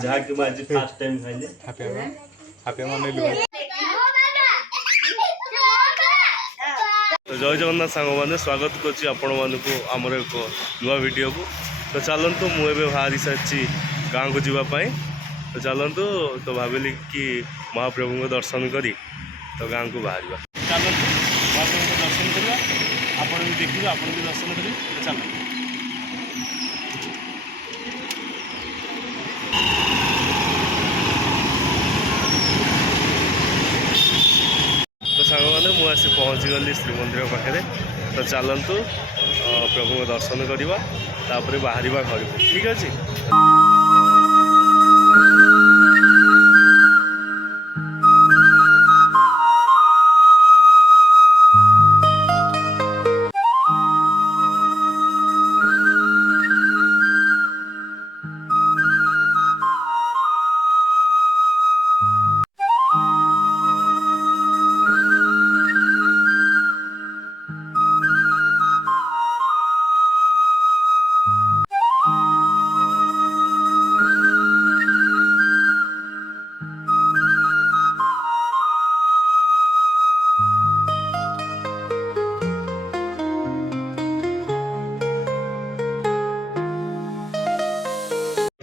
जहाँ कि आज फर्स्ट टाइम खाइले हापी माने लुआ तो जय जगन्नाथ सांग मैंने स्वागत करुच्ची आपण मानक आमर एक नुआ वीडियो को। तो चलतु मुझे बाहरी सारी गाँव को जीवाई तो चलतु तो भाविली कि महाप्रभु को दर्शन करी तो गाँव को बाहर चलतु महाप्रभु को दर्शन करवा आपण भी देखिए आप भी दर्शन करेंगे तो चलते तो सांग मैंने मुझे पहुँची गली श्रीमंदिर पाखे तो चलतु प्रभु को दर्शन करवा तापर बाहर घर को ठीक अच्छे।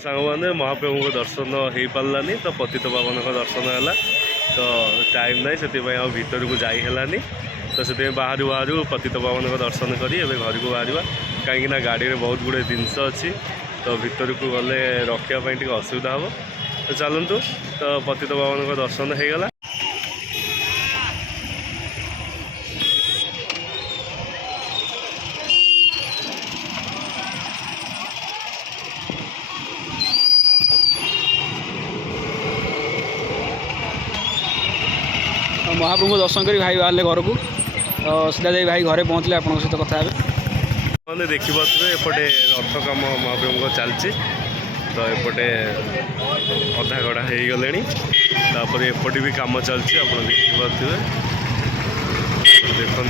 सांग मैंने महाप्रभु को दर्शन हो पारानी तो पतित पावन का दर्शन है तो टाइम ना से भीतर को जानी तो से बाहर बाहर पतित पावन का दर्शन करी घर को बाहर कहीं गाड़ी में बहुत गुड़े जिनस अच्छी तो भीतर को गले रखापी असुविधा हम तो चलतु तो पतित पावन का दर्शन हो गला। महाप्रभु को दर्शन करी भाई बाहर घर को तो सीधा जाए भाई घरे पहुँचले आप सहित कथा मैंने देखिए एपटे रथ कम महाप्रभु को चलती तो एपटे अधा गढ़ा हो गले एपटे भी कम चलती आप देखिए देखु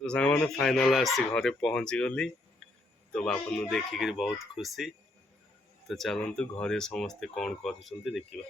तो सांग मैंने फाइनाल आसी घरे पहुँची गली तो बापन देखिक बहुत खुशी तो चलतु घरे समस्ते कौन कर देखा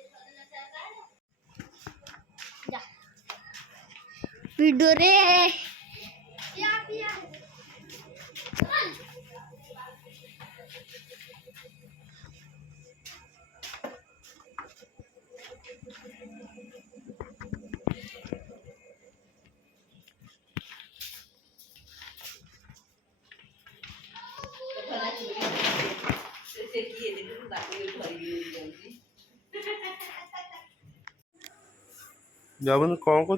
जाबन कौन कर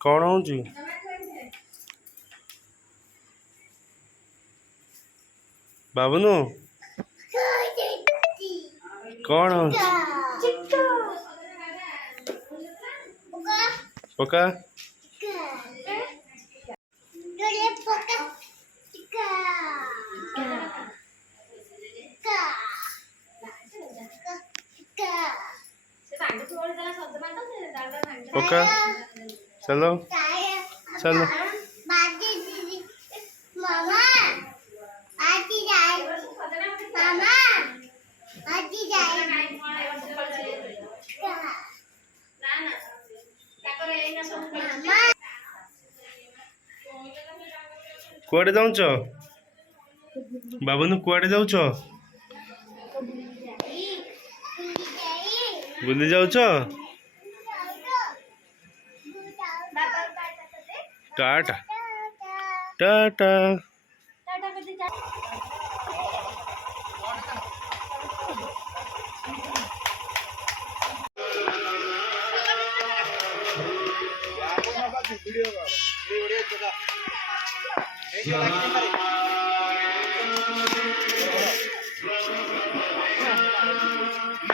कौन हो बाबनू कौन हो पका पका चलो चलो कुआडे जाऊच बाबुनु कुआडे जाऊच बुली जाऊच टाटा टाटा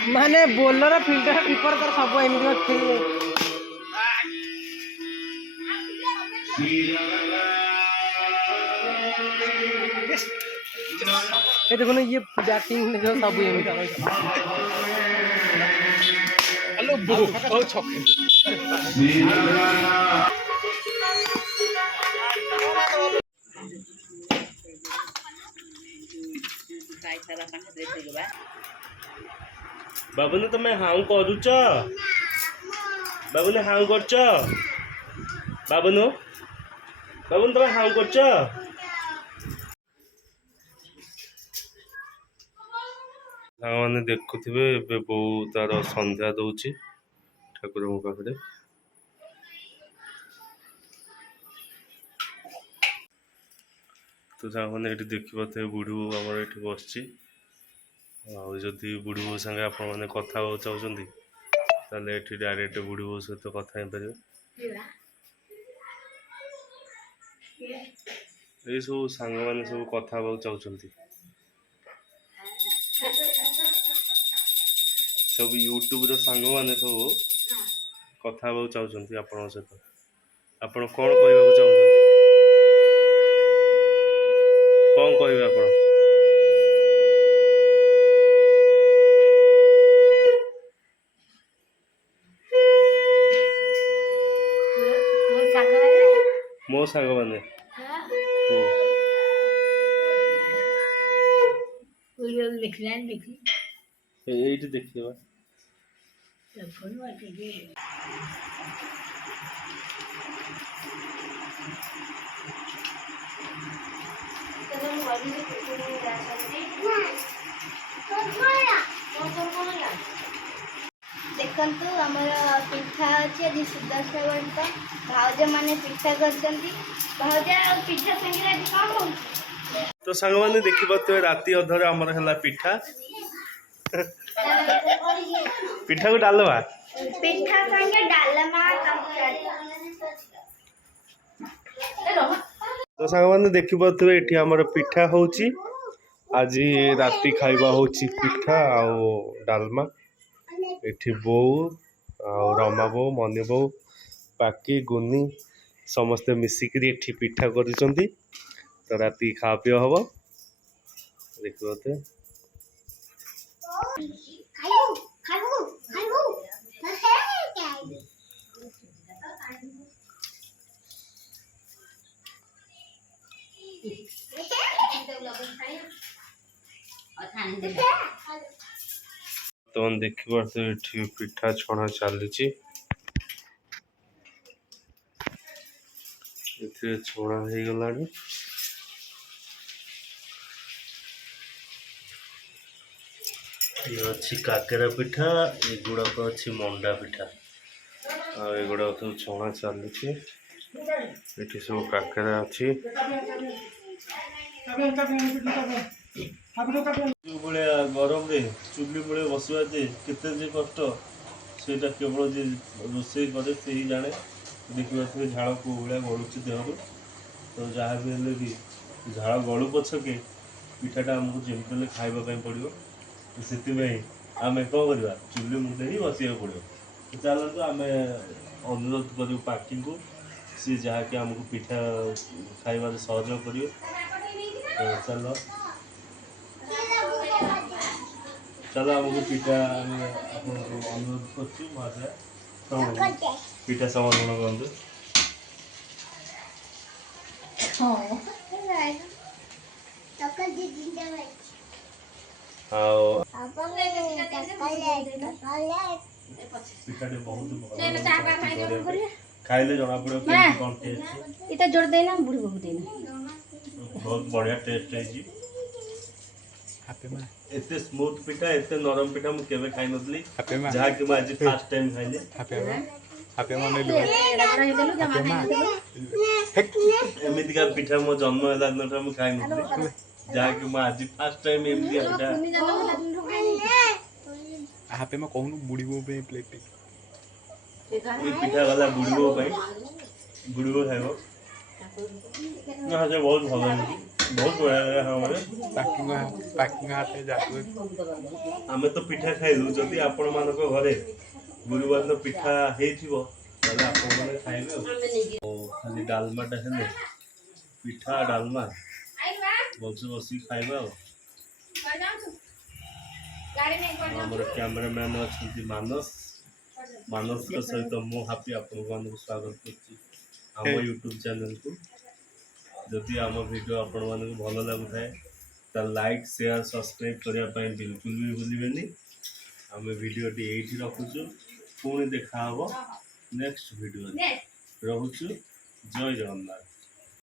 माने बोलर फिल्डर कीपर तर सब एमती खेल ये देखो ना ये बैटिंग में जो सब एमती हेलो ओ छक्के बाबुनु तमे हाउ करूच बाबुनु हाउ करछ बाबुनु बाबुनु तमे हाउ करछ सामने देखुथिबे एबे बो तार संध्या दउची ठाकुर पाखरे तो सामने ये देखिए बुढ़ी बो आमर ये बसची आदि बुढ़ी बो संगे आप कथा चाहते ताले डायरेक्ट बुढ़ी बो सहित कथा पारे ये सब सांग मैंने सब कथा चाहते सब यूट्यूब सांग मैंने सब कथा चाहते आपण सहित आपण कौन कहवाक चाहते कौन कहे आप मो सांग मैंने ये देखिए देखंतु हमर पिठा अछि आज सुदर्शन व्रत भाउज माने पिठा करछंती भाउज पिठा संगे आज का हो तो सांग मैंने देखी पाते राति अधर आमर है पिठा पिठा को डालवा पिठा संगे डालमा तंकारी तो सांग मैंने देखी पाते ये आमर पिठा होची आज राति खाइबा होची पिठा आउ डालमा एठी बो रमा बो मनी बो बाकी गुनी समस्ते मिसिक एठी पिठा कर तो राति खा पी हम देखते खाइबो खाइबो खाइबो तो देखिए पिठा छणा चली छणा हो गला ये अच्छी काकेरा पिठा एगुड़ाक अच्छी मंडा पिठा आगुड़ा सब छणा चली सब काकेरा अच्छी गरम रे चुली भाया बसवा केते कष्ट से केवल जे रोसे करे से ही जाने देखिए झाड़ को भाया गलुच देहर तो जहाँ भी हेल्ले भी झाड़ गलु पछके पिठाटा आमको जमी खावाई पड़ो से आम कौन करवा चुली मुंडे ही बसवा पड़ो चलते आम अनुरोध करूँ पार्टी को सी जहाँकि आमको पिठा खाइबार सहयोग कर चल चलो आमको पिठा अनुरोध कर पिठा समर्पण करूँ पिठाटे बहुत खाइले जना पड़ो केमती कोन टेस्ट इतना जोड़ देना बुढ़ी बहू देना बहुत बढ़िया टेस्ट है जी एते स्मूथ पिठा एते नरम पिठा मु केबे खाइ नथली जहा कि मैं आज फर्स्ट टाइम खाइले एमिति का पिठा मो जन्म होला दिन मु खाइ नथली जहा कि मैं आज फर्स्ट टाइम एमिति का पिठा हापे में कहूनु बुढ़ी बहू पे प्लेट ई पिठा वाला बुढ़ियो भाई बुढ़ियो खाइबो ना जे बहुत भलो है बहुत बढ़िया है हमरे पैकिंग हाथे जातु आमे तो पिठा खाइलु जदि आपण मानको घरे गुरुवार न पिठा हेथिबो ताले आपण माने खाइबे ओ खाली डालमाटा हेले पिठा डालमा बस बसी खाइबा हमर कैमरामैन अछंती मानस के सहित मो हापी आपण मानको स्वागत करछि हम यूट्यूब चैनल को जदि आम वीडियो आपण मानको भलो लागु थाए तो लाइक शेयर सब्सक्राइब करने पाए बिल्कुल भी भूलिबेनी आम वीडियो टी एठी रखुछु पुणी देखा हबो नेक्स्ट वीडियो रहुछु जय जगन्नाथ।